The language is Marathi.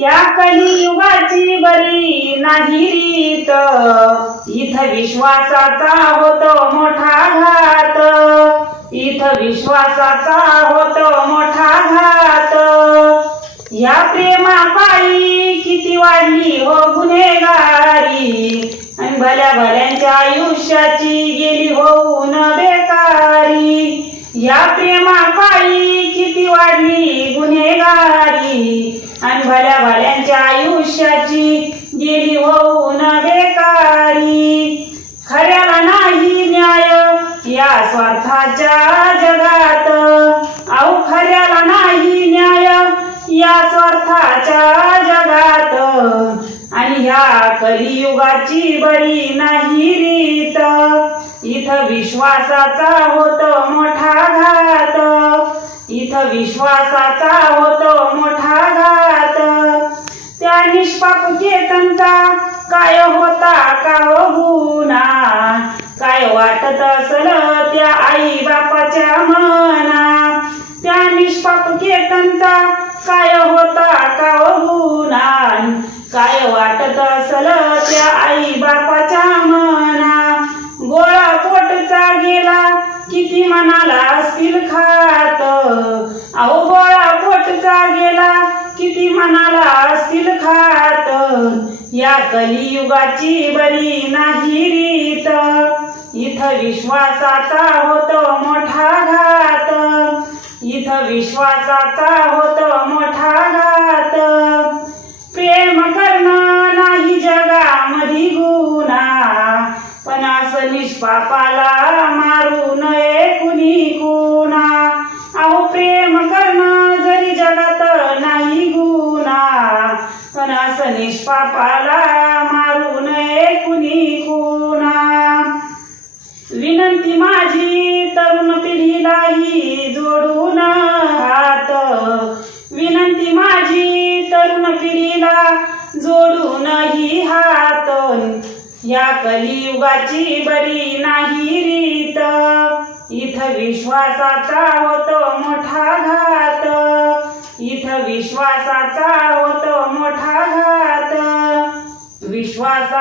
या कलियुगाची बरी नाही रीत, इथं विश्वासाचा होतो मोठा घात, इथं विश्वासाचा होतो मोठा घात. या प्रेमापायी किती वाढली हो गुन्हेगारी, आणि भल्या भल्यांच्या आयुष्याची गेली होऊन बेकारी. या प्रेमापायी किती वाढली गुन्हेगारी, आणि भल्या भल्यांच्या आयुष्याची गेली होऊन बेकारी. खऱ्याला नाही न्याय या स्वार्थाच्या जगात, अहो खऱ्याला नाही न्याय या स्वार्थाच्या जगात. आणि ह्या कलियुगाची बरी नाही रीत, इथं विश्वासाचा होतो मोठा घात, इथं विश्वासाचा होतो मोठा घात. त्या निष्पाप केतनचा काय होता का हो गुन्हा, काय वाटत असल त्या आई बापाच्या मना. त्या निष्पाप केतनचा काय होता का हो गुन्हा, काय वाटत असल त्या आई बापाच्या मना. गोळा पोटचा गेला किती मनाला असतील खात, अहो गोळा पोटचा गेला किती मनाला असतील खात. या कलियुगाची बरी नाही रीत, इथं विश्वासाचा होतो मोठा घात, इथं विश्वासाचा होतो मोठा घात. प्रेम करणं नाही जगामध्ये गुन्हा, पण असं निष्पापाला मारू नये कुणी कुणा. अहो प्रेम करणं जरी जगात नाही गुन्हा, पण असं निष्पापाला मारू नये कुणी कुणा. विनंती माझी तरुण पिढीलाही जोडून हात, विनंती माझी तरुण पिढीला जोडून ही हात. या कलियुगाची बरी नाही रीत, इथं विश्वासाचा होतो मोठा घात, इथं विश्वासाचा होतो मोठा घात. विश्वासाचा